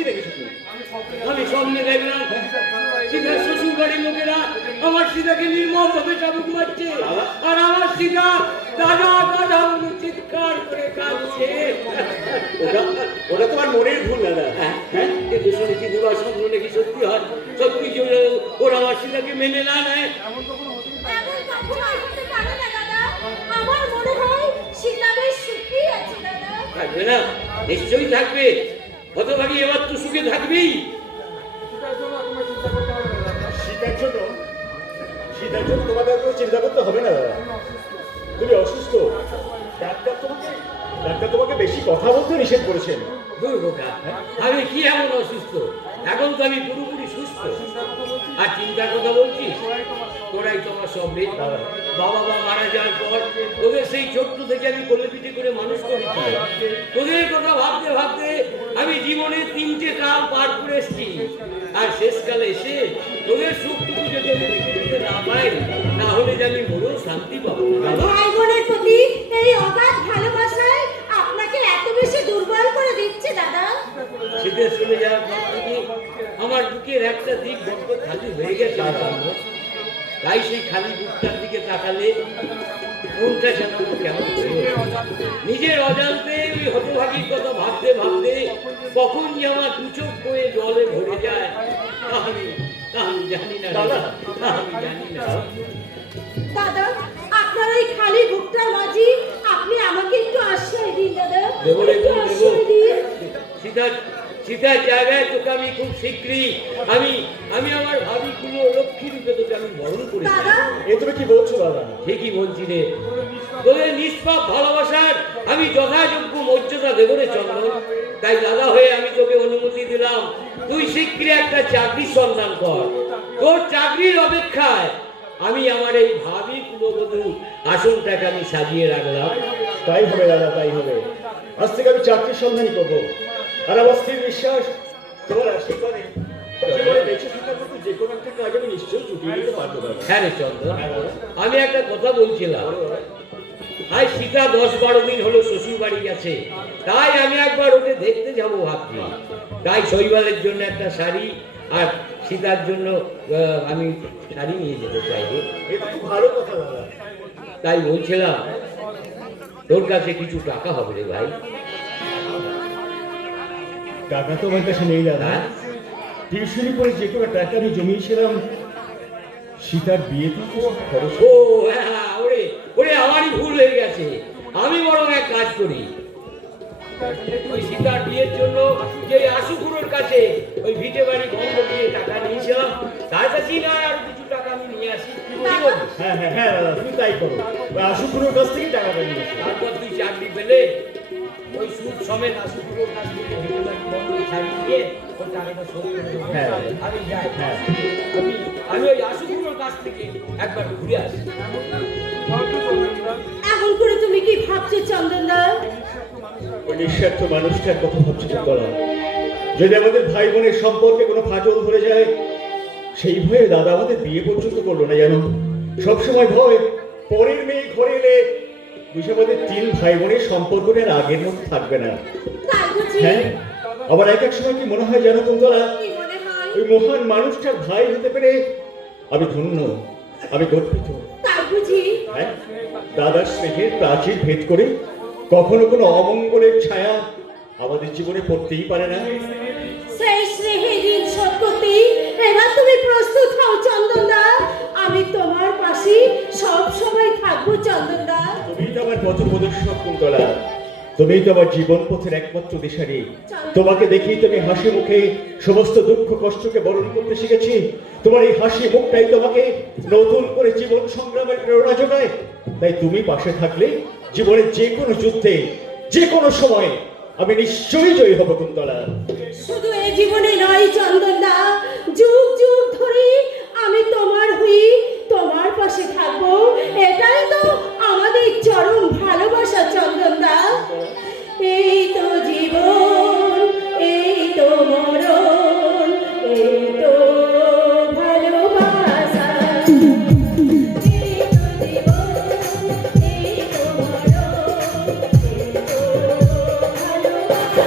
কি দেখেছো তুমি? আমি স্বপ্নে দেখলাম সীতার শ্বশুর বাড়ির লোকেরা আমার সীতাকে নির্মমভাবে চাবুক মারছে, আর আমার সীতা দাদা দাদা বলে চিৎকার করে কাঁদছে। ওটা তোমার মনের ভুল দাদা। হ্যাঁ, কিন্তু শুনেছি দুবার স্বপ্ন নাকি সত্যি হয়। সত্যি যদি ওরা আমার সীতাকে মেনে না নেয়, এমন কখনো হতে পারে না দাদা। আমার মনে হয় সীতা বেশ সুখী আছে দাদা। থাকবে না? নিশ্চয়ই থাকবে। হতভাগী এবার তো সুখে থাকবেই। শীতের জন্য তোমাকে কোনো চিন্তা করতে হবে না দাদা। তুমি অসুস্থ, ডাক্তার তোমাকে বেশি কথা বলতে নিষেধ করেছেন। দুর্বোকা, আমি কি এমন অসুস্থ? এখন তো আমি পুরোপুরি সুস্থ। আর চিন্তার কথা বলছিস, তোরাই তোমার সব রেট। বাবা মা মারা যাওয়ার পর তোদের সেই ছোট্ট থেকে আমি কোলে পিঠে করে মানুষ করেছি। তোদের কথা ভাবতে ভাবতে আমি জীবনে 3টে কাল পার করে এসেছি। আর শেষকালে এসে তোদের সুখটুকু যদি আমি দেখে দিতে না পাই, তাহলে যে আমি মনেও শান্তি পাবো না। ভাই বোনের প্রতি এই অগাধ ভালোবাসায় আপনাকে এত বেশি দুর্বল করে দিচ্ছে দাদা। শীতে চলে যাওয়ার পর থেকে আমার বুকের একটা দিক বড্ড খালি হয়ে গেছে। তাই সেই খালি বুকটার দিকে তাকালে মনটা যেন কেমন নিজের অজান্তে ওই হতভাগীর কথা ভাবতে ভাবতে কখন যে আমার দু চোখ বয়ে জলে ভরে যায় আমি জানি না দাদা, আমি জানি না। দাদা, আপনার ওই খালি বুকটার মাঝি আপনি আমাকে একটু আশ্রয় দিন দাদা। দেবো রে, একটু দেবো। আশ্রয় দিন। সীতার জায়গায় তোকে আমি খুব শীঘ্রই আমি আমার ভাবিগুলো লক্ষ্মী রূপে তোকে আমি বরণ করি। দাদা, এ তুমি কি বলছো দাদা? ঠিকই বলছি রে। তোদের নিষ্পাপ ভালোবাসার আমি যথাযোগ্য মর্যাদা দেবো রে চন্দন। তাই দাদা হয়ে আমি তোকে অনুমতি দিলাম, তুই শীঘ্রই একটা চাকরির সন্ধান কর। তোর চাকরির অপেক্ষায় আমি আমার এই ভাবি কুলবধূ আসনটাকে আমি সাজিয়ে রাখলাম। তাই হবে দাদা, তাই হবে। আজ থেকে আমি চাকরির সন্ধানই করবো। আর আমার স্থির বিশ্বাস তোমার আশীর্বাদে জীবনে বেঁচে থাকার মতো যে কোনো একটা কাজ আমি নিশ্চয়ই জুটিয়ে নিতে পারবো দাদা। হ্যাঁ রে চন্দন, আমি একটা কথা বলছিলাম। আজ সীতা 10-12 দিন হলো শ্বশুর বাড়ি গেছে, তাই আমি একবার ওকে দেখতে যাবো ভাবছি। তাই শৈবালের জন্য একটা শাড়ি আর সীতার জন্য আমি শাড়ি নিয়ে যেতে চাই রে। এটা খুব ভালো কথা দাদা। তাই বলছিলাম তোর কাছে কিছু টাকা হবে রে ভাই। টাকা তো আমার কাছে নেই দাদা। হ্যাঁ? টিউশনি করে যে কোনো টাকা আমি জমিয়েছিলাম সীতার বিয়েতে খরচ। ও হ্যাঁ, ওরে ওরে আমারই ভুল হয়ে গেছে। আমি বরং এক কাজ করি, ওই সীতার বিয়ের জন্য যে আশুকুরোর কাছে ওই ভিটে বাড়ি বন্ধ দিয়ে টাকা নিয়েছিলাম, তার কাছেই না আর কিছু টাকা আমি নিয়ে আসি। কি বলিস? হ্যাঁ হ্যাঁ হ্যাঁ দাদা, তুমি তাই করো। ওই আশুপুরের কাছ থেকে টাকাটা নিয়ে এসো। তারপর তুই চাকরি পেলে ওই সুদ সমেত আশুকুরোর কাছ থেকে ভিটে বাড়ি বন্ধ ছাড়িয়ে দিয়ে ওই টাকাটা শোধ করে দেবো। হ্যাঁ। আমি যাই। হ্যাঁ। আমি ওই আশুকুরোর কাছ থেকে একবার ঘুরে আসি। এমন করে তুমি কি ভাবছো চন্দনদা? ওই নিঃস্বার্থ মানুষটার কথা ভাবছি তোরা। যদি আমাদের ভাই বোনের সম্পর্কে কোনো ফাটল ধরে যায়, সেই ভয়ে দাদা আমাদের বিয়ে পর্যন্ত করলো না জানো। সবসময় ভয় পরের মেয়ে ঘরে এলে বুঝে আমাদের 3 ভাই বোনের সম্পর্কটা আর আগের মতো থাকবে না। তাই বুঝি? হ্যাঁ, আবার এক এক সময় কি মনে হয় জানো তোমরা, কি মনে হয়? ওই মহান মানুষটার ভাই হতে পেরে আমি ধন্য, আমি গর্বিত। তাই বুঝি? হ্যাঁ, দাদার স্নেহের প্রাচীর ভেদ করে কখনো কোনো অমঙ্গলের ছায়া আমাদের জীবনে পড়তেই পারে না। সেই স্নেহের ঋণ শোধ করতে এবার তুমি প্রস্তুত হও চন্দনদা। আমি তোমার পাশে সব সময় থাকবো চন্দনদা। তুমি তো আমার পথপ্রদর্শক কুন্তলা, তুমি তো আমার জীবন পথের একমাত্র দিশারি। তোমাকে দেখেই তুমি হাসি মুখে সমস্ত দুঃখ কষ্টকে বরণ করতে শিখেছি। তোমার এই হাসি মুখটাই তোমাকে নতুন করে জীবন সংগ্রামের প্রেরণা যোগায়। তাই তুমি পাশে থাকলে জীবনের যে কোনো যুদ্ধে যে কোনো সময় আমি নিশ্চয়ই জয়ী হব কুন্তলা। শুধু এই জীবনে নয় চন্দনদা, যুগ যুগ ধরে আমি তোমার হয়ে তোমার পাশে থাকবো। এটাই তো আমাদের চরম ভালোবাসা চন্দনদা। এই তো জীবন, এই তো মরণ, এই তো ভালোবাসা। এই তো জীবন, এই তো মরণ, এই তো ভালোবাসা।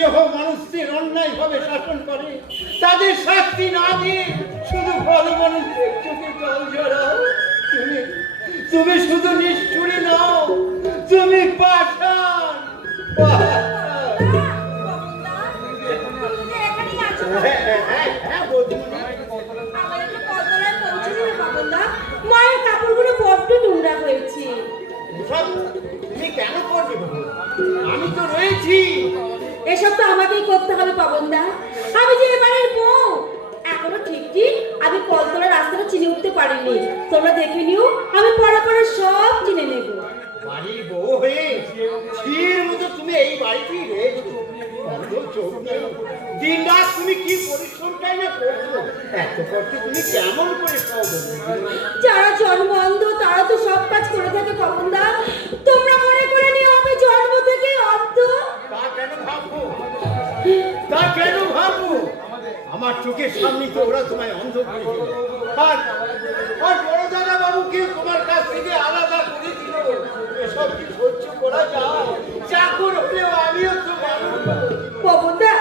নিরীহ মানুষদের অন্যায়ভাবে শাসন করে তাদের শাস্তি না দিয়ে শুধু ভালো মানুষদের চোখে জল ঝরাও। তুমি তুমি শুধু নিষ্ঠুরী নও, তুমি পাষাণ। হ্যাঁ বৌদিমণি, মায়ের কাপড়গুলো বড্ড নোংরা হয়েছে। সব তুমি কেন করবে বাবু? আমি তো রয়েছি। এসব তো আমাকেই করতে হবে পাবনদা, আমি যে এবারের বউ। এখনো ঠিক ঠিক আমি কলতলার রাস্তাটা চিনে উঠতে পারিনি, তোমরা দেখে নিও, আমি পরে পরে সব চিনে নেব। বাড়ির বউ হয়ে স্থির মতো তুমি এই বাড়িতেই রয়েছো। দিন রাত তুমি কি পরিশ্রমটাই না করছো, এত কষ্ট তুমি কেমন করে সব? যারা জন্ম অন্ধ তারা তো সব কাজ করে থাকে পাবনদা, তোমরা মনে করে নিও আমি জন্ম থেকে অন্ধ। তা কেন ভাববো? তা কেন ভাববো? আমার চোখের সামনে তো ওরা তোমায় অন্ধ করে দিল। আর বড় দাদা বাবুকে তোমার কাছ থেকে আলাদা করে দিল। এসব কি সহ্য করা যায়? চাকর হলেও আমিও তো মানুষ। পাবনদা,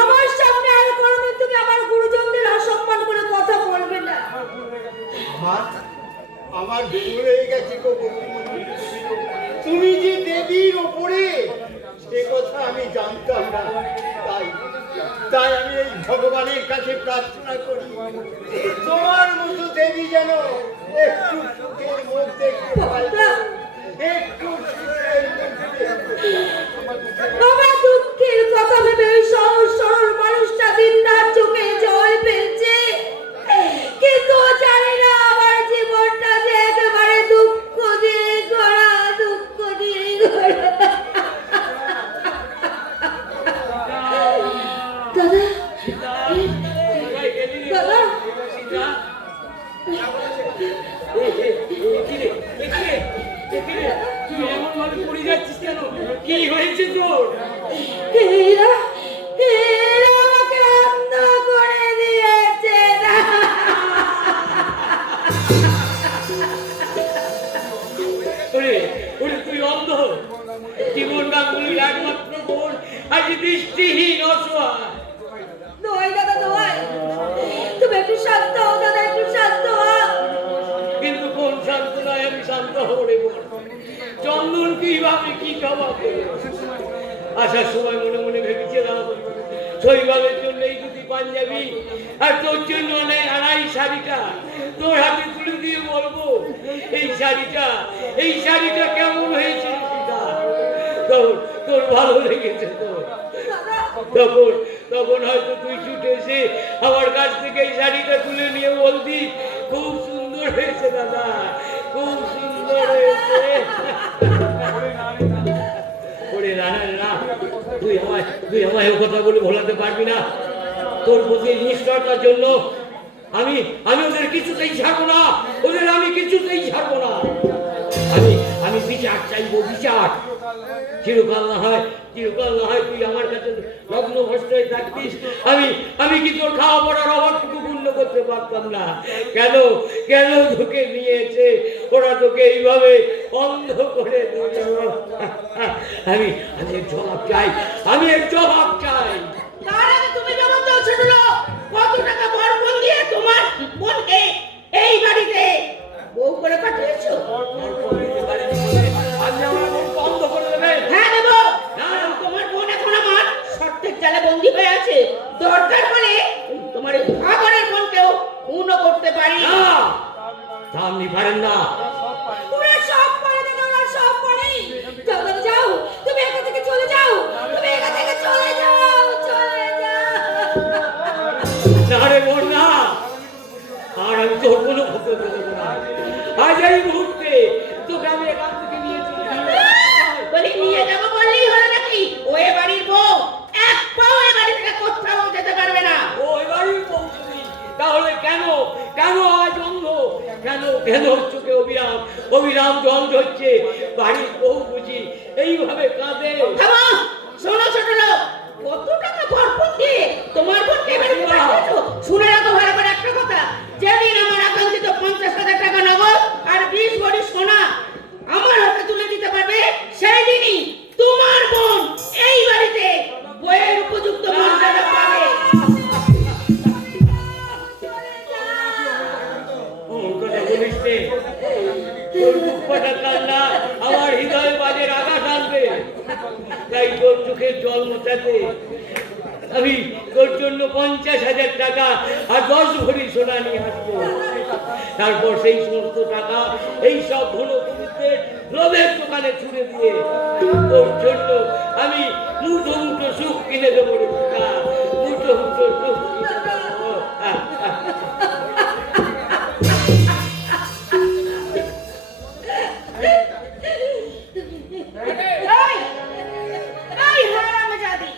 আমার সামনে আর কোনোদিন তুমি আমার গুরুজনদের অসম্মান করে কথা বলবে না। আমার ভুল হয়ে গেছে গো বৌদিমণি। তুমি যে দেবীর ওপরে সে কথা আমি জানতাম না। তাই তাই আমি এই ভগবানের কাছে প্রার্থনা করি তোমার মতো দেবী যেন একটু সুখের মধ্যে একটু সুখের মধ্যে। আমার দুঃখের কথা ভেবে ওই সহজ সরল মানুষটা দিন রাত চোখে জল ফেলছে, কিন্তু ও জানে না আমার জীবনটা যে একেবারে দুঃখ দিয়ে গড়া, দুঃখ দিয়ে গড়া। দাদা, দাদা, তুই এমন ভাবে পড়ে যাচ্ছিস কেন? কি হয়েছে তোর? এরা এরা আমাকে অন্ধ করে দিয়েছে না। ওরে ওরে, তুই অন্ধ? জীবন গাঙ্গুলির একমাত্র বোন আজ দৃষ্টিহীন অসহায়। দোয়াই দাদা, দোয়াই, তুমি একটু শান্ত হও দাদা, একটু শান্ত হও। কিন্তু কোন শান্ত নয় আমি শান্ত হবো রে বোন? চন্দন কিভাবে কি জবাব দেবে? আসার সময় মনে মনে ভেবেছিলাম শৈবালের জন্য এই দুটি পাঞ্জাবি আর তোর জন্য আড়াই শাড়িটা তোর হাতে তুলে দিয়ে বলবো, এই শাড়িটা কেমন হয়েছে সীতা? তোর তোর ভালো লেগেছে তোর? তখন হয়তো তুই ছুটে এসে আমার কাছ থেকে এই শাড়িটা তুলে নিয়ে বলতি, খুব সুন্দর হয়েছে দাদা, খুব সুন্দর হয়েছে। ওরে না না না, তুই আমায় ও কথাগুলো ভোলাতে পারবি না। তোর প্রতি নিষ্ঠুরতার জন্য আমি ওদের কিছুতেই ছাড়বো না, ওদের আমি কিছুতেই ছাড়বো না। আমি বিচার চাইবো, বিচার। চিরকাল না হয় তুই আমার কাছে লগ্ন ভ্রষ্ট হয়ে থাকতিস, আমি কি তোর খাওয়া পড়ার অভাবটুকু পূর্ণ করতে পারতাম না? কেন তোকে নিয়েছে ওরা, তোকে এইভাবে অন্ধ করে দিল? আমি এর জবাব চাই, আমি এর জবাব চাই। তার আগে তুমি জবাব দাও ছোট লোক, কত টাকা বরপণ দিয়ে তোমার বোনকে এই বাড়িতে বউ করে পাঠিয়েছো? আপনি আমার বোন বন্ধ করে দেবেন? হ্যাঁ দেব। তোমার বোন এখন আমার শর্তের জালে বন্দী হয়ে আছে, দরকার হলে তোমার এই ভাগরের বোনকেও খুনও করতে পারি। না, তা আপনি পারেন না। ওরা সব পারে দাদা, ওরা সব পারে। যাও দাদা, যাও, তুমি এখান থেকে চলে যাও, তুমি এখান থেকে চলে যাও, চলে যাও। না রে বোন, না, আর আমি তোর কোনো ক্ষতি দেবো না। আজ এই মুহূর্তে তোকে আমি এখান থেকে নিয়ে চলে যাবো। বলি নিয়ে যাবো বললেই হলো নাকি? ও এ বাড়ির বউ, এক পাও এ বাড়ি থেকে কোথাও যেতে পারবে না। ও এবারই পৌঁছবি, তাহলে কেন আজ অন্ধ? কেন চোখে অবিরাম জল ঝরছে? বাড়ির বউ বুঝি এইভাবে কাঁদে? থামো, শোনো ছোট লোক, কত টাকা বরপণ দিয়ে তোমার বোনকে এ বাড়িতে পাঠিয়েছো? শুনে রাখো ভালো করে একটা কথা, যেদিন আমার আকাঙ্ক্ষিত 50,000 টাকা নগদ আর 20 ভরি সোনা আমার হাতে তুলে দিতে পারবে, সেই দিনই তোমার বোন এই বাড়িতে বয়ে জল মোছাতে। আমি তোর জন্য 50,000 টাকা আর 10 ভরি সোনা নিয়ে আসবো। তারপর সেই সমস্ত টাকা এই সব ধনকুবেরদের লোভের দোকানে ছুড়ে দিয়ে তোর জন্য আমি মুঠো মুঠো সুখ কিনে দেবো রে খোকা, মুঠো মুঠো সুখ কিনে দেবো। এই হারামজাদি,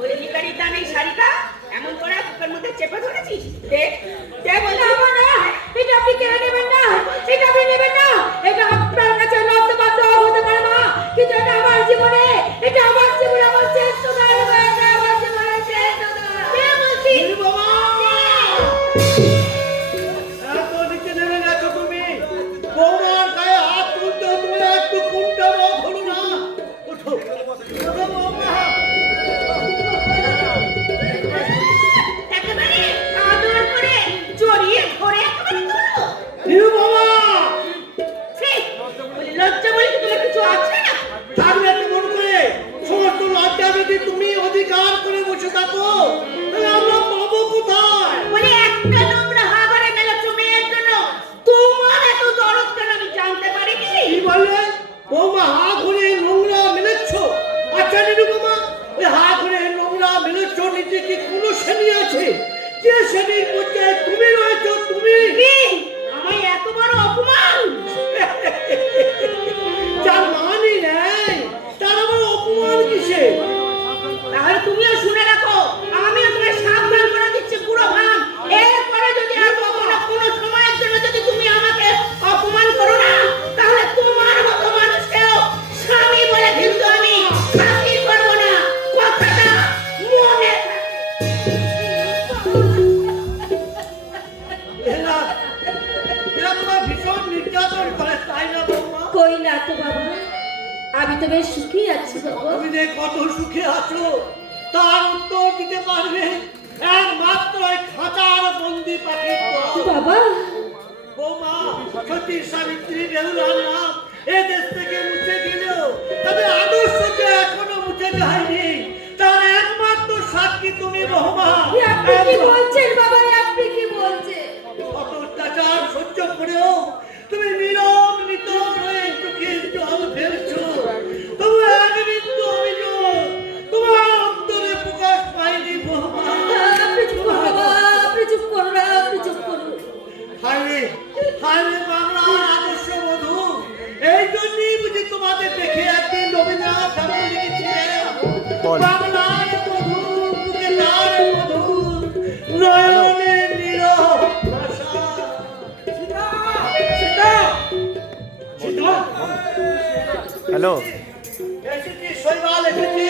ওই ভিখারির দানের শাড়িটা এমন করে বুকের মধ্যে চেপে ধরেছিস? দেখ দেখ, বল না, না, এটা আপনি কেড়ে নেবেন না, এটা আপনি নেবেন না, এটা আপনার কাছে নর্দমাত হতে পারে না, কিন্তু এটা আমার জীবনে, এটা আমার জীবনে, আমার শেষ সোনা, এটা আমার জীবনে শেষ সোনা। কে বলছিস? এত নিচে নেমে গেছো তুমি? বৌমার গায়ে হাত তুলতে তুমি একটু কোনটা হলো না? ওঠো, ওঠো বৌমা। একেবারে আদর করে জড়িয়ে ধরে একেবারে তুলো। নিরু বাবা, ছি, বলি লজ্জা বলে কি তোমার কিছু আছে না? থাকলে কেমন করে? সমস্ত লজ্জা যদি তুমি অধিকার করে বসে থাকো, তাহলে আমরা পাবো কোথায়? বলি একটা নোংরা হাবারে মেলাচ্ছ মেয়ের জন্য তোমার এত দরদ কেন আমি জানতে পারি কি? কি বললে? বৌমা হা ঘুরে নোংরা মেলেছ? আচ্ছা নিরু বাবা, ওই হা ঘুরে নোংরা মেলেছ নিচে কি কোনো শ্রেণী আছে? যে শ্রেণীর মধ্যে তুমি রয়েছো, তুমি কি? আমায় এত বড় অপমান? যার মানই নেই, তার আবার অপমান কিসে? তাহলে তুমিও শুনে রাখো, আমিও তোমায় সাবধান করে দিচ্ছি পুরো ভাঙ। এরপরে যদি আর কখনো কোনো সময়ের জন্য যদি তুমি আমাকে অপমান করো না, তাহলে তোমার মতো মানুষকেও স্বামী বলে কিন্তু আমি খাতির করবো না। কথাটা মনে থাকে। এরা এরা তোমার ভীষণ নির্যাতন করে, তাই না বৌমা? কই না তো বাবা, আমি তো বেশ সুখী আছি বাবা। তুমি যে কত সুখে আছো তার উত্তর দিতে পারবে একমাত্র ওই খাঁচার বন্দি পাখির দল। বাবা, বৌমা, সতী সাবিত্রী বেহুলার নাম এ দেশ থেকে মুছে গেলেও তাদের আদর্শ যে এখনো মুছে যায়নি, তার একমাত্র সাক্ষী তুমি বৌমা। আপনি কি বলছেন বাবা, আপনি কি বলছেন? কত অত্যাচার সহ্য করেও তুমি নীরব নিতর হয়ে চোখের জল ফেলছো। তবু এক বিন্দু অভিযোগ তোমার অন্তরে প্রকাশ পায়নি বৌমা। আপনি চুপ করুন বাবা, আপনি চুপ করুন, আপনি চুপ করুন। হায়রে হায়রে বাংলার আদর্শ বধূ, এই জন্যই বুঝি তোমাদের দেখে একদিন রবীন্দ্রনাথ ঠাকুর লিখেছিলেন, বাংলার বধূ বুকে তার বধূ নয়নের নীরব ভাষা। সীতা, সীতা, সীতা, হ্যালো, এসেছি শৈবাল, এসেছি।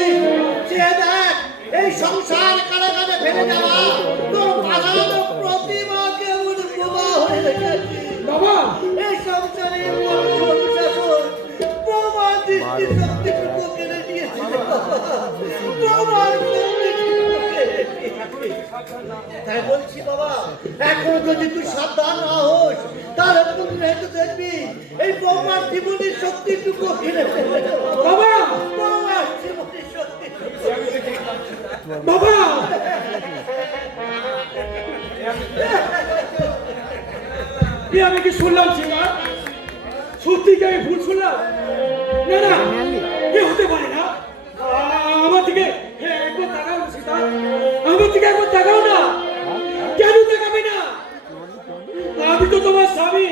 চেয়ে দেখ, এই সংসার কারাগারে ফেলে যাওয়া তোর বাগান প্রতিমা কেমন প্রবাহ হয়ে গেছে। বাবা, এই সংসারের মধ্যে অনুশাসন প্রমাণ দৃষ্টি শক্তিটুকু কেড়ে নিয়েছে। প্রমাণ শক্তিটুকু কেড়ে নিয়েছে। তাই বলছি বাবা, এখন যদি তুই সাবধান না হোস, তাহলে পুণ্যে তো দেখবি এই বৌমার জীবনের শক্তিটুকু কেড়ে ফেলে। বাবা, বৌমার জীবনের শক্তিটুকু। বাবা, আমি কি শুনলাম সীমা? সত্যি কি আমি ভুল শুনলাম? না না, এ হতে পারে না। আমার দিকে একবার তাকাও না সীতা, আমার দিকে একবার তাকাও না। কেন তাকাবে না? আমি তো তোমার স্বামী,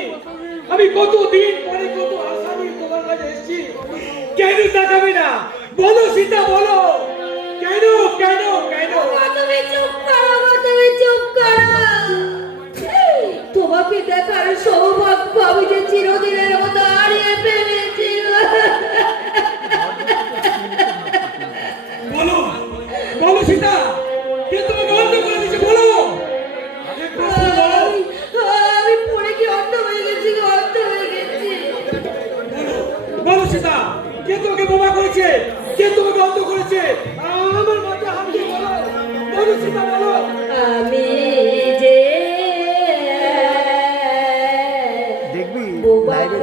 আমি কতদিন পরে কত আশা নিয়ে তোমার কাছে এসেছি। কেন তাকাবে না? বলো সীতা, বলো কেন কেন কেন? বাবা, তুমি চুপ করো, বাবা, তুমি চুপ করো। তোমাকে দেখার সৌভাগ্য আমি যে চিরদিনের মতো হারিয়ে ফেলেছি। বলো বলো সীতা, কে তোমাকে অন্ধ করে দিয়েছে? বলো, আগে প্রশ্ন বলো। আমি পড়ে কি অন্ধ হয়ে গেছি, অন্ধ হয়ে গেছি। বলো বলো সীতা, কে তোমাকে বোমা করেছে? কে তোমাকে অন্ধ করেছে? আমার মাথা হাত দিয়ে বলো, বলো সীতা, বলো। আমি যে দেখবি বোবা লাইভে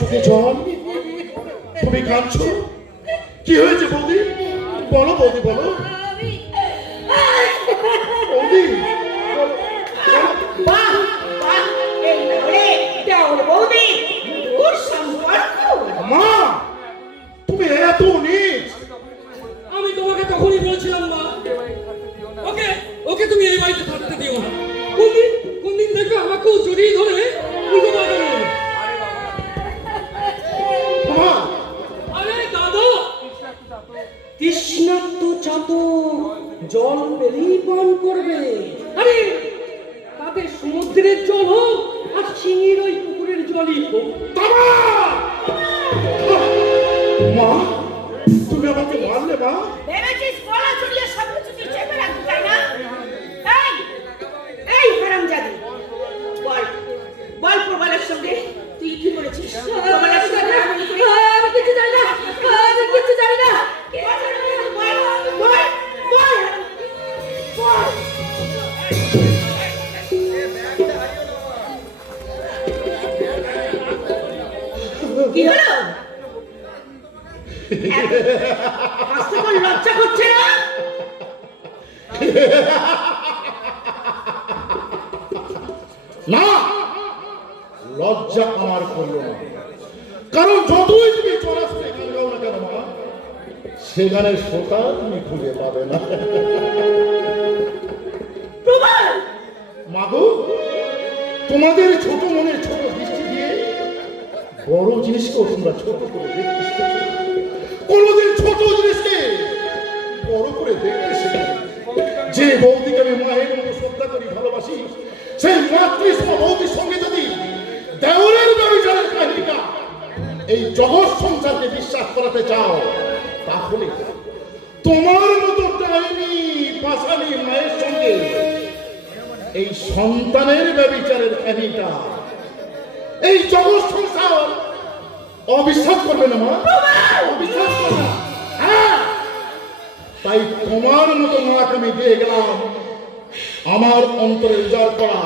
চোখে জল, তুমি কাঁদছো, কি হয়েছে বৌদি? বলো বৌদি, বলো বৌদি, বলো, বলো। বাহ বাহ, এই তাহলে দেওর বৌদি ওর সম্পর্ক। মা, তুমি এত নীচ! আমি তোমাকে তখনই বলেছিলাম মা, ওকে ওকে তুমি এই বাড়িতে থাকতে দিও না। কোন দিন দেখবে আমাকেও জড়িয়ে ধরে উল্টো পাল্টা বলবে। মা, আরে দাদা, তৃষ্ণার্ত চাতক জল পেলেই পান করবে। আরে তাতে সমুদ্রের জল হোক আর সিংহের ওই পুকুরের জলই হোক। বাবা! মা, তুমি আমাকে মারলে মা? ভেবেছিস গলা চড়িয়ে সব কিছু তুই চেপে রাখবি, তাই না? এই এই হারামজাদি, বল বল প্রবালের সঙ্গে তুই কি করেছিস? প্রবালের সঙ্গে আমি কিছু জানি না, আমি কিছু জানি না। বল বল বল বল। কি হলো? হাসতে তোর লজ্জা করছে না? না, লজ্জা আমার করলো না, কারণ যতই তুমি চড়াস্তে গান গাও না কেন মা, সে গানের শ্রোতা তুমি খুঁজে পাবে না। প্রবাল, মাগো, তোমাদের ছোট মনের ছোট দৃষ্টি দিয়ে বড় জিনিসকেও তোমরা ছোট করে দেখতে শিখেছো। কোনোদিন ছোট জিনিসকে বড় করে দেখতে শিখেছো। যে বৌদিকে আমি মায়ের মতো শ্রদ্ধা করি, ভালোবাসি, সেই মাতৃস্ম বৌদির সঙ্গে যদি দেওরের ব্যবচারের কাহিনীটা এই জগৎ সংসারকে বিশ্বাস করাতে চাও, তাহলে তোমার মতো ডাইনি পাশানি মায়ের সঙ্গে এই সন্তানের ব্যবচারের কাহিনীটা এই জগৎ সংসার অবিশ্বাস করবে না মা, অবিশ্বাস করবে না। হ্যাঁ, তাই তোমার মতো মাকে আমি দিয়ে গেলাম আমার অন্তরে উজাড় করা।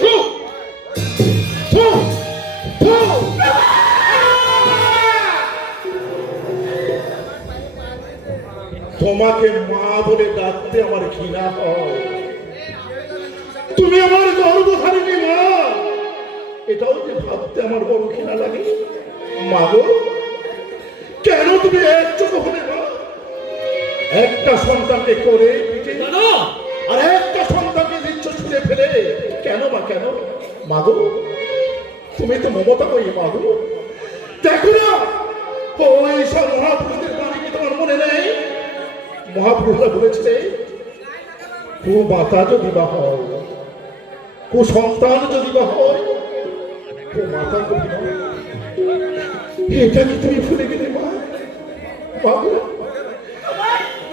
থু, থু, থু। তোমাকে মা বলে ডাকতে আমার ঘৃণা হয়। তুমি আমার গর্ভধারিণী মা, এটাও যে ভাবতে আমার বড় ঘৃণা লাগে। মা গো, কেন তুমি এক চোখ হলে মা? একটা সন্তানকে করে পিঠে দাদা, আর একটা সন্তানকে দিচ্ছ ছুঁড়ে ফেলে, কেন মা, কেন? মা গো, তুমি তো মমতা কই মা গো। দেখো না, ওই সব মহাপুরুষদের বাণী কি তোমার মনে নেই? মহাপুরুষরা বলেছে, কু মাতা যদি বা হয়, কু সন্তান যদি বা হয়, কু মাতা যদি না হয়। এটা কি তুমি ভুলে গেলে মা? বাবু,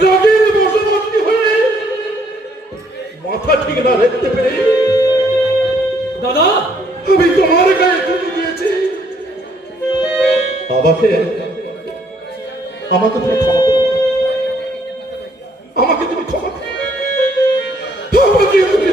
রাগের বশবর্তী হয়ে মাথা ঠিক না রাখতে পেরে দাদা, আমি তোমার গায়ে তুলে দিয়েছি। আমাকে আমাকে তুমি ক্ষমা করো, আমাকে তুমি ক্ষমা করো, আমাকে তুমি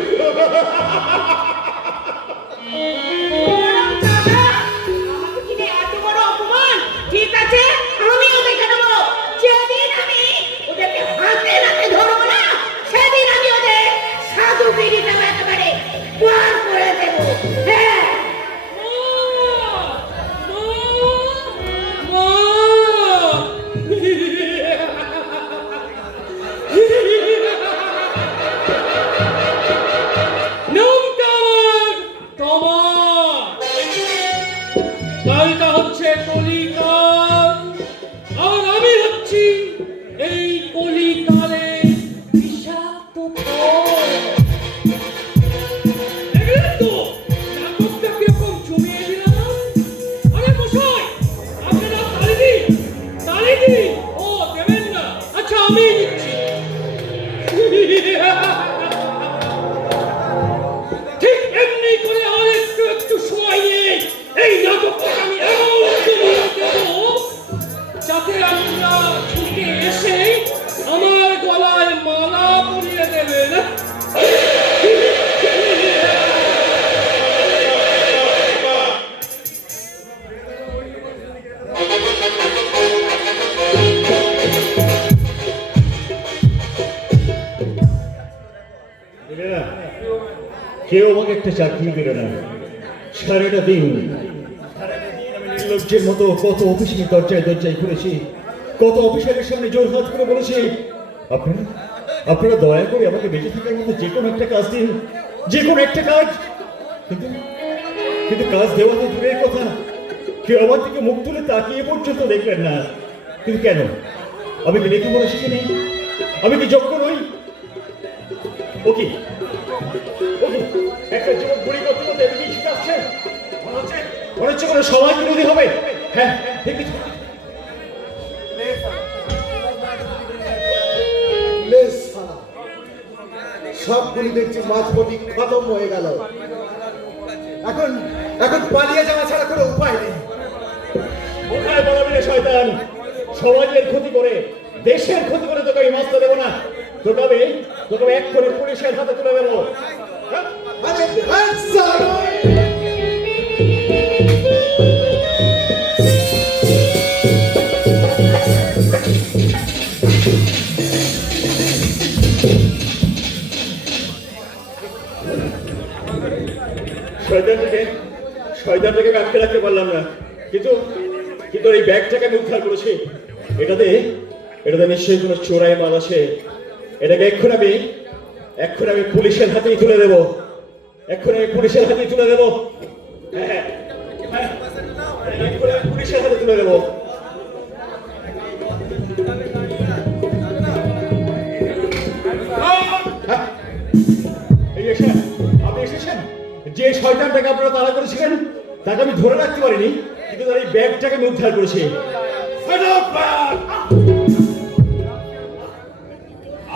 আমাকে কিনে এত বড় অপমান? ঠিক আছে, আমিও দেখে নেবো। যেদিন আমি ওদেরকে হাতে নাতে ধরবো না, সেদিন আমি ওদের সাধু বিড়িটাও একেবারে পার করে দেবো। হ্যাঁ, কালটা হচ্ছে কলিকাল, আর আমি হচ্ছি এই কলিকালে বিষাক্ত ফল। দেখলেন তো নাটকটা কিরকম জমিয়ে দিলাম? আরে মশাই, আপনারা তালি দিন, তালি দিন। ও দেবেন না? আচ্ছা, আমি দিচ্ছি। ঠিক এমনি করে আর একটু একটু সময় নিয়ে এই নাটকটা আমি এমন জমিয়ে দেবো, যাতে আপনারা ছুটে এসে আমার গলায় মালা পরিয়ে দেবেন। কেউ আমাকে একটা চাকরি দিল না। সারাটা দিন আমি নির্লজ্জের মতো কত অফিসের দরজায় দরজায় ঘুরেছি, কত অফিসারের সামনে জোর হাত করে বলেছি, আপনারা আপনারা দয়া করে আমাকে বেঁচে থাকার মতো যে কোনো একটা কাজ দিন, যে কোনো একটা কাজ। কিন্তু কিন্তু কাজ দেওয়া তো দূরের কথা, কেউ আমার দিকে মুখ তুলে তাকিয়ে পর্যন্ত দেখলেন না। কিন্তু কেন? আমি কি লেখাপড়া শিখে নেই? আমি কি যোগ্য নই? ও কি একটা যুবক বুড়ি করতে করতে এদিকে শিখাচ্ছে? মনে হচ্ছে কোনো সমাজ বিরোধী হবে। হ্যাঁ, ঠিক আছে। লেস শালা। সবগুলি দেখছি মাঝপথি খতম হয়ে গেল। এখন এখন পালিয়ে যাওয়া ছাড়া কোনো উপায় নেই। কোথায় পালাবি রে শয়তান? সমাজের ক্ষতি করে, দেশের ক্ষতি করে তোকে আমি মাস্তা দেবো না। তোকে আমি এক করে পুলিশের হাতে তুলে দেবো। হ্যাঁ? আরে ধ্যাৎ শালা। শয়তানটাকে আটকে রাখতে পারলাম না, কিন্তু কিন্তু এই ব্যাগটাকে আমি উদ্ধার করেছি। এটাতে নিশ্চয়ই কোনো চোরাই মাল আছে। এটাকে এক্ষুনি আমি পুলিশের হাতেই তুলে দেবো। এক্ষুনি আমি পুলিশের হাতেই তুলে দেবো। হ্যাঁ, এক্ষুনি আমি পুলিশের হাতে তুলে দেবো। আপনি এসেছেন? যে শয়তানটাকে আপনারা তাড়া করেছিলেন তাকে আমি ধরে রাখতে পারিনি, কিন্তু তার এই ব্যাগটাকে আমি উদ্ধার করেছি।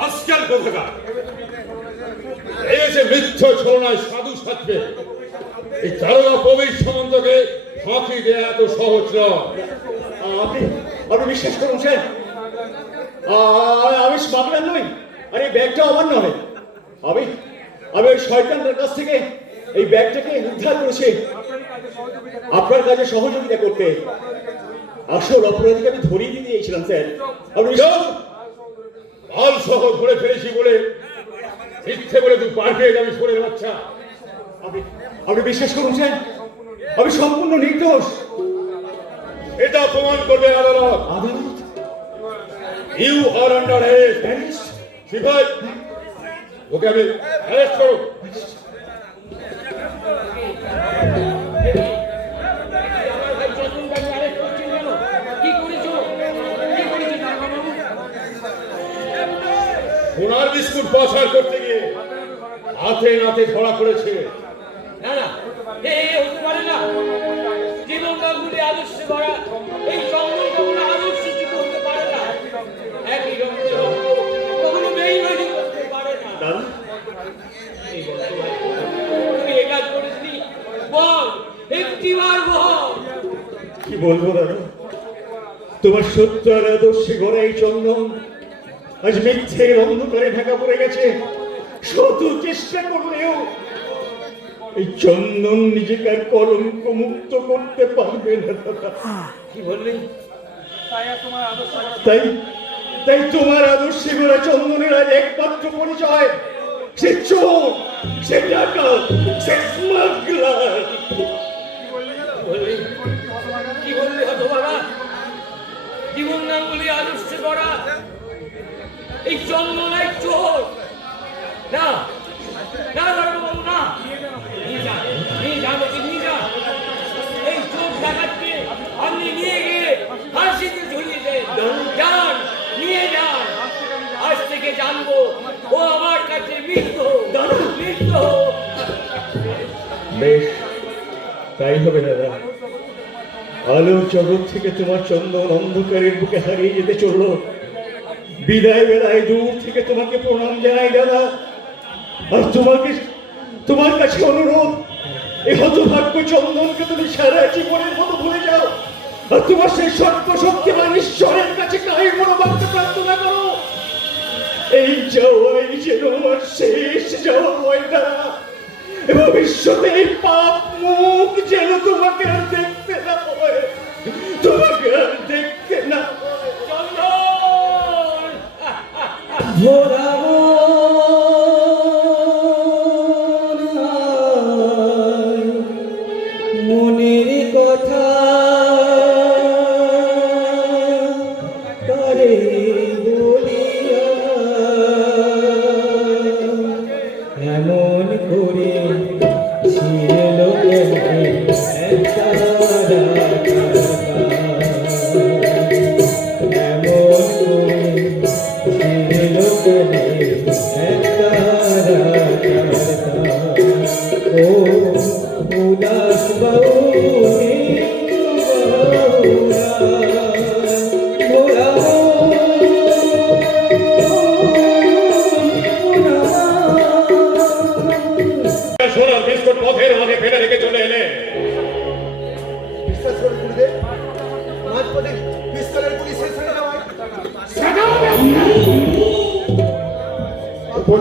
আজকাল কোথাকার এই যে মিথ্য ছলনায় সাধু সাজবে, এই চারণা প্রবীর সম্বন্ধকে ফাঁকি দেয়া এত সহজ নয়। আপনি বিশ্বাস করুন স্যার, আমি স্মাগলার নই, আর এই ব্যাগটা আমার নয়। আমি ওই শয়তানটার কাছ থেকে এই ব্যাগটাকে উদ্ধার করেছি আপনার কাজে সহযোগিতা করতে। আসল অপরাধীকে আমি ধরিয়ে দিয়ে দিয়েছিলাম স্যার। আপনি ভাল সহ ধরে ফেলেছি বলে মিথ্যে বলে তুই পার পেয়ে যাবি সরে বাচ্চা। আপনি বিশ্বাস করুন স্যার, আমি সম্পূর্ণ নির্দোষ। এটা প্রমাণ করবে আদালত। আদালত? You are under arrest. সিপাই, ওকে আমি অ্যারেস্ট করো। সোনার বিস্কুট পাচার করতে গিয়ে হাতে নাতে ধরা পড়েছে। না না, হতে পারে না। জীবন গাঙ্গুলি আদর্শ করা এই চন্দ্র কখনো আদর্শ চিত্র হতে পারে না। একই রঙের রক্ত কখনো বেইমানি করতে পারে না। এই বর্তমানে তুই এ কাজ করিসনি, বল একটিবার বল। কি বলবো দাদা, তোমার সত্য আর আদর্শে গড়া এই চন্দন আজ মিথ্যের অন্ধকারে ঢাকা পড়ে গেছে। শত চেষ্টা করলেও এই চন্দন নিজেকে আর কলঙ্ক মুক্ত করতে পারবে না দাদা। কি বললি? তাই তোমার আদর্শে গড়া চন্দনের আজ একমাত্র পরিচয় সে চোর, সে ডাকাত, সে স্মাগলার। কি বললি হতভাগা? জীবন গাঙ্গুলি আদর্শ করা এই চন্দনায় চোর না, না বাবু না, নিয়ে যা আমাকে নিয়ে যা। এই চোর ডাকাতকে আপনি নিয়ে গিয়ে ফাঁসিতে ঝুলিয়ে দেন। যান, নিয়ে যান। আজ থেকে জানবো ও আমার কাছে মৃত। বেশ, তাই হবে দাদা। আলোর জগৎ থেকে তোমার চন্দন অন্ধকারের বুকে হারিয়ে যেতে চললো। বিদায় বেলায় দূর থেকে তোমাকে প্রণাম জানাই দাদা। আর তোমার কাছে অনুরোধ, এই হতভাগ্য চন্দনকে তুমি সারা জীবনের মতো ভুলে যাও। আর তোমার সেই সত্য শক্তিমান ঈশ্বরের কাছে কাহির মনোবাক্য প্রার্থনা করো। এই যাওয়াই যেন আমার শেষ যাওয়া হয় না। ভবিষ্যতে এই পাপ মুখ যেন তোমাকে আর দেখতে না হয়, তোমাকে আর দেখতে না হয়। ভোরাবো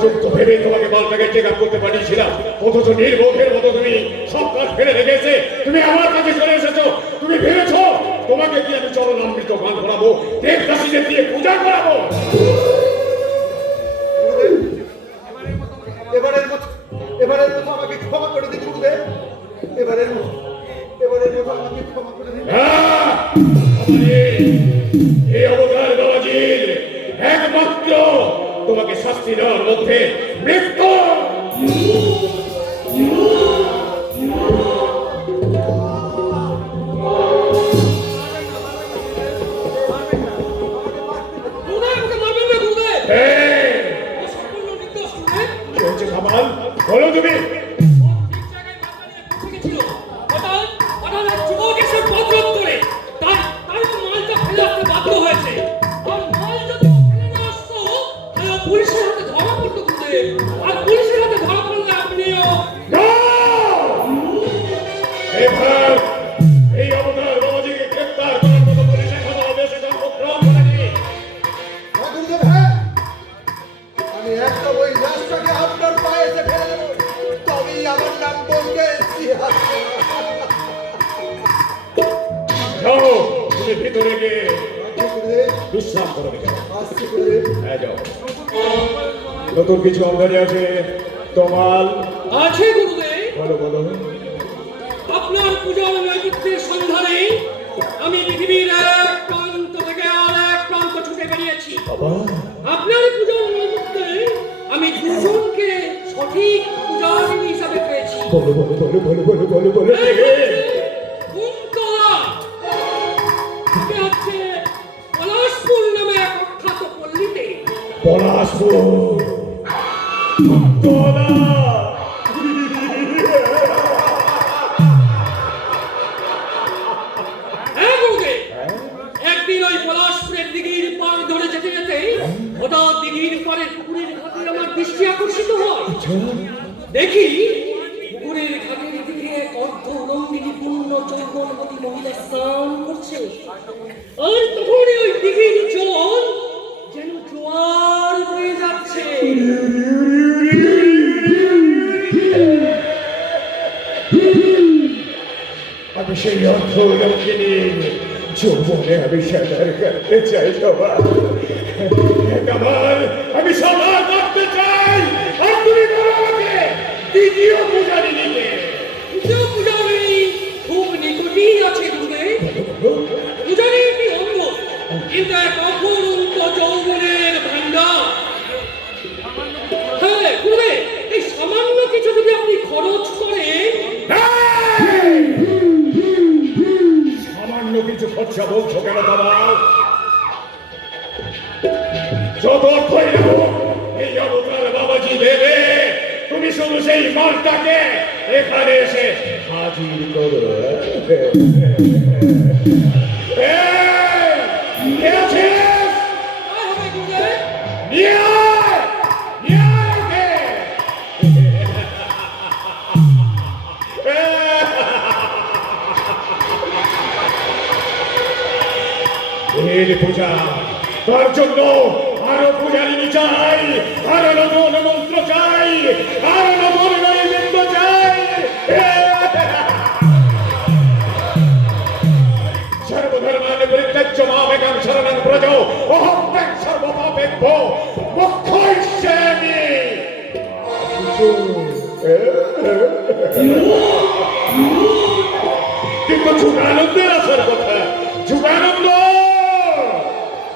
উপযুক্ত ভেবে তোমাকে মালটাকে চেক আপ করতে পাঠিয়েছিলাম, অথচ নির্বোধের মতো তুমি সব কাজ ফেলে রেখেছে। তুমি আমার কাছে চলে এসেছো। তুমি ভেবেছো তোমাকে কি আমি চরণামৃত গান করাবো, দেবদাসীদের দিয়ে পূজা করাবো? এবারের মতো আমাকে ক্ষমা করে দিন গুরুদেব। এবারের মতো আমাকে ক্ষমা করে দিন। এই অবতার বাবাজির একমাত্র তোমাকে শাস্তি দেওয়ার মধ্যে মৃত্যু। কি হচ্ছে কামাল, বলো তুমি। এবার এই অবতার বাবাজিকে গ্রেফতার করার মতো পুলিশের কথা দেশে জন্মগ্রহণ করেনি। গুরুদেব, হ্যাঁ, আমি একদম ওই লাশটাকে আপনার পায়ে এসে ফেলে দেবো, তবেই আমার নাম বলবে ইতিহাসে। যাও, তুমি ভিতরে গিয়ে গুরুদেব, বিশ্রাম করো। আসছি গুরুদেব। হ্যাঁ, যাও। নতুন কিছু আমদানি আছে তোমার? আছে গুরুদেব। বলো বলো। আপনার পূজার নৈমিত্তির সন্ধানে আমি পৃথিবীর এক প্রান্ত থেকে আর এক প্রান্ত ছুটে বেরিয়েছি। বাবা, আপনার পূজার নৈমিত্তে আমি দুজনকে সঠিক পূজারী হিসাবে পেয়েছি। বলো বলো বলো বলো বলো বলো বলো। এক হচ্ছে কুন্তলা, একে হচ্ছে পলাশপুর নামে এক অখ্যাত পল্লীতে। পলাশপুর, তোলা। হ্যাঁ গুরুদেব, একদিন ওই পলাশপুরের দিঘির পার ধরে যেতে যেতে হঠাৎ দিঘির পাড়ের পুকুরের ঘাটে আমার দৃষ্টি আকর্ষিত হয়। দেখি পুকুরের ঘাটের দিকে এক অর্ধ রঙ্গিনী পূর্ণ চন্দনবতী মহিলা স্নান করছে। আর তখনই ওই দিঘির জল যেন জোয়ার বয়ে যাচ্ছে। আমি সেই অর্থ লক্ষ্মী যৌবনে আমি সাঁতার কাটতে চাই সবার। কামাল, আমি সবার করতে চাই। আর তুমি বলো আমাকে দ্বিতীয় পূজারি নিতে। দ্বিতীয় পূজারী খুব নিকটেই আছে গুরুদেব। পূজারীটি অঙ্গ, কিন্তু এক অফুরন্ত যৌবনের ভাণ্ডার। হ্যাঁ গুরুদেব, এই সামান্য কিছু যদি আপনি খরচ করেন। সামান্য কিছু খরচা বলছো কেন বাবা? যত অর্থই নেবো এই অবতার বাবাজি দেবে। তুমি শুধু সেই মালটাকে এখানে এসে হাজির করো। কে আছিস? তাই হবে গুরুদেব। নিয়ে আয়! নিয়ে আয় ওকে! এর পূজা, তার জন্য আরো পূজারিনী চাই, আরো নতুন মন্ত্র চাই, আরো নতুন নৈবেদ্য চাই। সর্বধর্মাণি পরিত্যাজ্য মামেকাং শরণং ব্রজ, অহং ত্বং সর্বপাপেভ্যো মোক্ষয়িষ্যামি। কিন্তু যুগানন্দের আসার কথা। যুগানন্দ,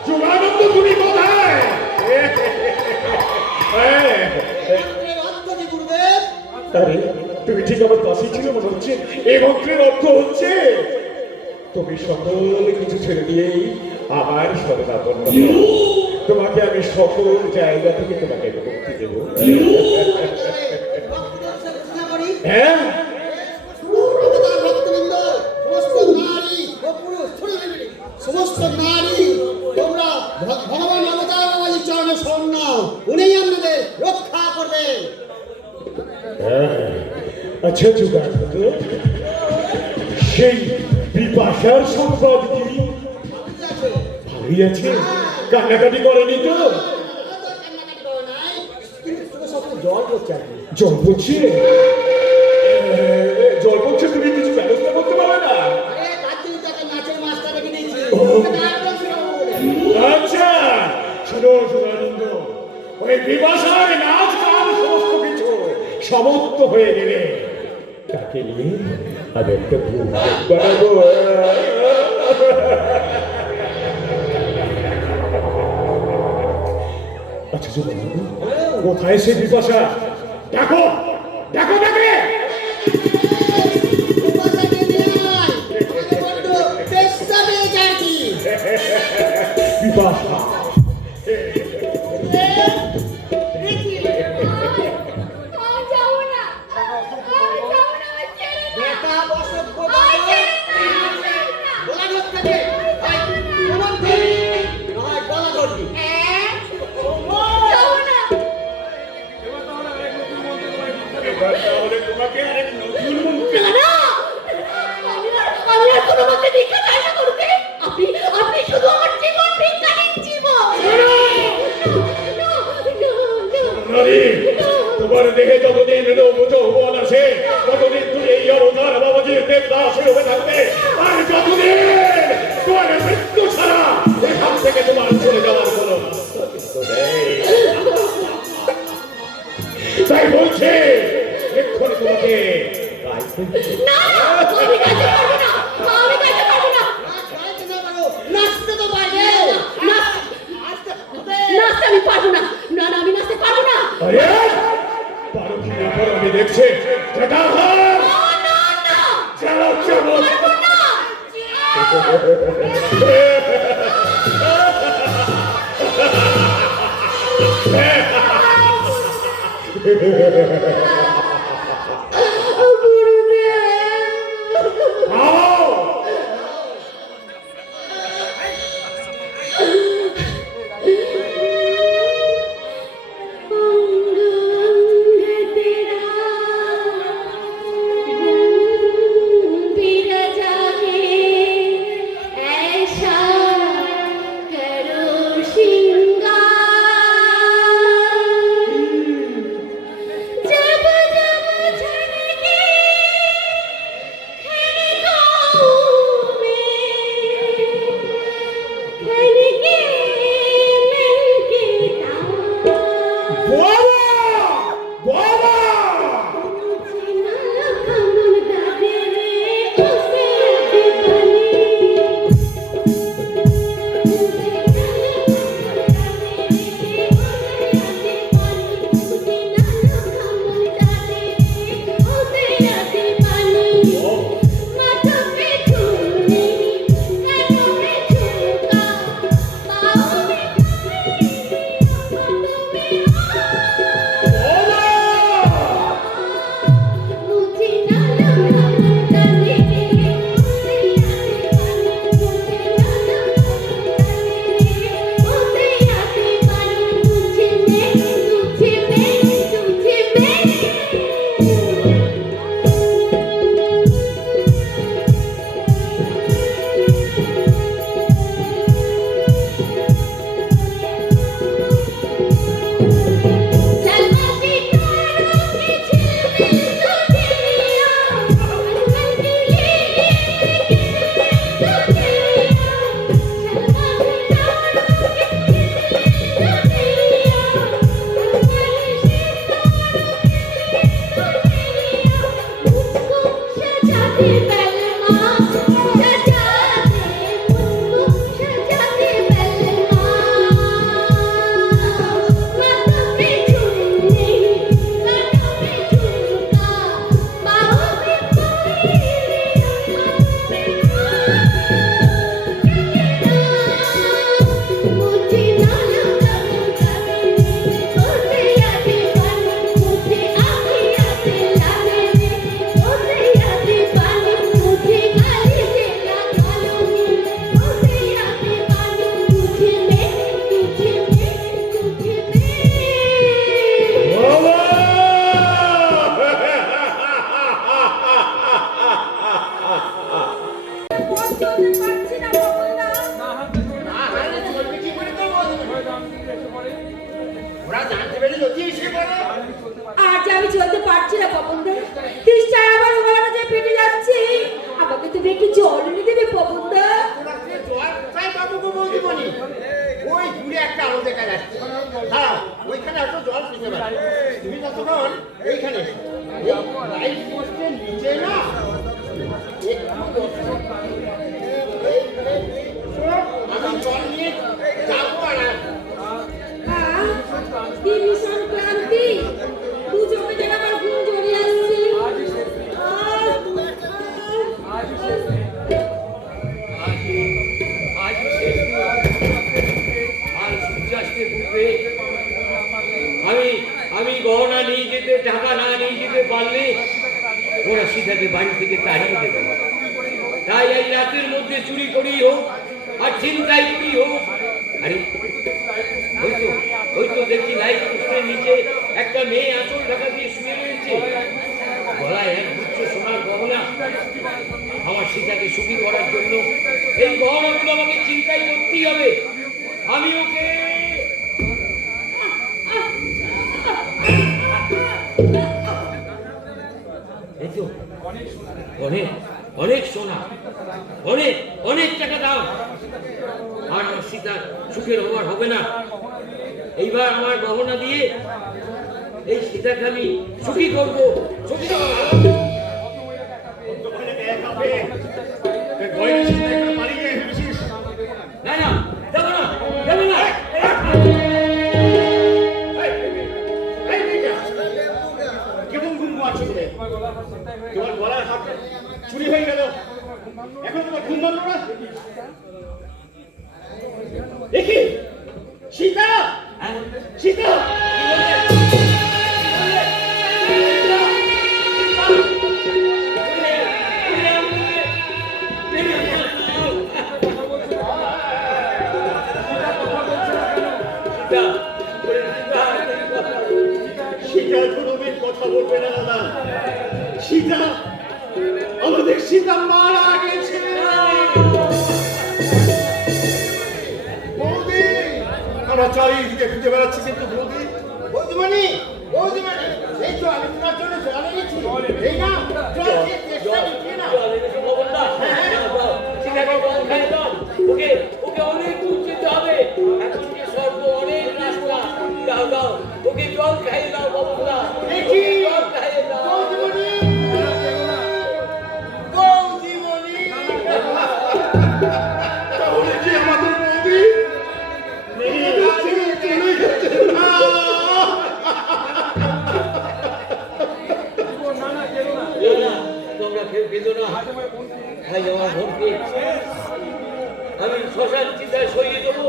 যুগানন্দ তুমি কোথায়? গুরুদেব, আরে তুমি ঠিক আমার পাশেই ছিল মনে হচ্ছে। এই মন্ত্রের অর্থ হচ্ছে তুমি সকল কিছু ছেড়ে দিয়েই আমার শরণাপন্ন হও। তোমাকে আমি সকল জায়গা থেকে তোমাকে মুক্তি দেব। হ্যাঁ, সমস্ত নারী তোমরা ভগবান অবতার বাবাজির চরণে শরণ নাও, উনি আমাদের রক্ষা করবেন। আচ্ছা যুগানন্দ, সেই বিপাশার সম্পদ কি ভালোই আছে? কান্নাকাটি করেনি তো? কান্নাকাটি করো নাই, কিন্তু জল পড়ছে আর কি। জল পড়ছে? জল পড়ছে, তুমি কিছু ব্যবস্থা করতে পারবে না? আরে তার জন্য তো একটা নাচের মাস্টার রেখে দিয়েছি। ও। নাচটা শোনাবো বলে। আচ্ছা, শোনো সুধানন্দ, ওই বিপাশার নাচ গান সমস্ত কিছু সমাপ্ত হয়ে গেলে তাকে নিয়ে আমি একটা ভূত বানাবো। আচ্ছা সুধানন্দ, কোথায় সে বিপাশা? দেখো দেখো দেখে। বিপাশাকে নিয়ে আয়। ওকে বড্ড তেষ্টা পেয়েছে আর কি। বিপাশা বেটা অসভ্য বাবা। গলা ধরতে দে। আয়, প্রমাণ কর। নয় গলা ধরবি। এবার তাহলে তোমাকে আরেক নতুন মন্ত্রী আমি আর কোনো মতে ভিক্ষা চাই না করতে। আপনি শুধু আমার জীবন ভিক্ষা দিন জীবন। নারী, তোমার দেহে যতদিন যৌবন আছে ততদিন তুমি এই অবতার বাবাজির দেবদাস হয়ে থাকবে, আর যতদিন তোমার মৃত্যু ছাড়া এখান থেকে তোমার চলে যাওয়ার কোনো রাস্তা কিন্তু নেই। তাই বলছে এক্ষুনি তোমাকে না, আমি গাইতে পারবো না। আমি গাইতে পারবো না। নাচ গাইতে না পারো, নাচতে তো পারবে। নাচতে হবে। নাচতে আমি পারবো না। না না, আমি নাচতে পারবো না। আরে পারো কি না পারো আমি দেখছি। যেটা হয় যাও চলো। আও अंग अंग तेरा रंग बिरजा है, ऐसा करो श्रृंगार। जब जब झलके खनकों में, खनके मन के तार। বাবা বাবা ওরা জানতে পেরে যদি এসে বলে আমি চলতে পারছি না পবনদা, তৃষ্ণায় আমার গলাটা যে পেটে যাচ্ছে, আমাকে তুমি একটু জল এনে দেবে পবনদা? জল চাই বাবু গো বৌদিমণি, ওই দূরে একটা আলো দেখা যাচ্ছে, হ্যাঁ ওইখানে এত জল পেতে পারে। তুমি ততক্ষণ এইখানে এসো। এই লাইট পোস্টের নিচে না একটু বসো। আমি জল নিয়ে যাবো আর আসবো। কি ভীষণ ক্লান্তি, দু চোখে যেন আমার ঘুম জড়িয়ে আসছে। আজ শেষ দিন। আর সূর্যাস্তের পূর্বে আমি গহনা নিয়ে যেতে, টাকা না নিয়ে যেতে পারলে ওরা সীতাকে বাড়ি থেকে তাড়িয়ে দেবে। তাই এই রাতের মধ্যে চুরি করেই হোক আর চিন্তাই করেই হোক, আরে ওই তো দেখছি লাইট পোস্টের নিচে একটা মেয়ে আঁচল ঢাকা দিয়ে শুয়ে রয়েছে, গলায় এক গুচ্ছ সোনার গহনা। আমার সীতাকে সুখী করার জন্য এই গহনাগুলো আমাকে চিন্তাই করতেই হবে। আমি ওকে এই তো অনেক অনেক সোনা, অনেক অনেক টাকা দাও, আর আমার সীতার সুখের অভাব হবে না। এইবার আমার গহনা দিয়ে এই সীতাকে আমি সুখী করবো, সুখী করবো। না না, যাবো না, যাবো না। কেমন ঘুম ঘুমাচ্ছ তুমি? তোমার গলার হাত চুরি হয়ে গেল, এখন তোমার ঘুম ভাঙলো না? দেখি সীতা, সীতা সীতা ধর্মের কথা বলবে না দাদা। সীতা, আমাদের সীতা মারা গেছে। বৌদি, আমরা চারিদিকে খুঁজে বেড়াচ্ছি কিন্তু বৌদি। বৌদিমণি, বৌদিমণি, এই তো আমি তোমার জন্য জল এনেছি। এই না জল দিয়ে চেষ্টা নিচ্ছি না। ওকে ওকে অনেক দূর যেতে হবে, এখন যে সর্ব অনেক রাস্তা। দাও দাও, ওকে জল খাইয়ে দাও বাবুরা, দেখি জল খাইয়ে দাও। বৌদিমণি, বৌদিমণি। তাহলে কি আমাদের বৌদি চলে গেছে? তোমরা কেউ কেঁদো না, ভাই আমার বোনকে আমি শ্মশান চিতায় সরিয়ে দেবো।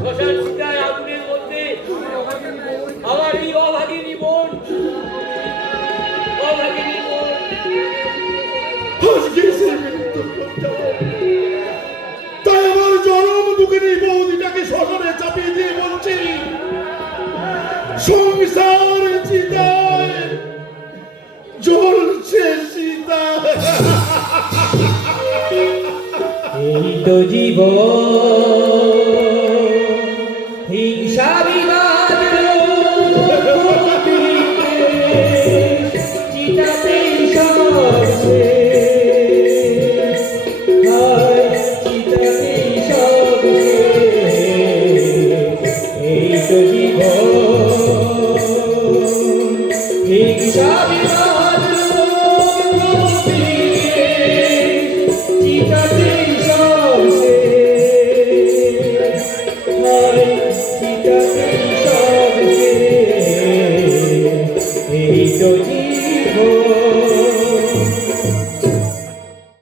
শ্মশান চিতায় আগুনের মধ্যে আমার এই অভাগিনী বোন, অভাগিনী বোন। আজকে সে মৃত্যু করতে তাই আমার জনম দুঃখিনী বৌদিটাকে শ্মশানে চাপিয়ে দিয়ে বলছি, সংসার চিতায় জ্বলছে সীতা। এই তো জীবন।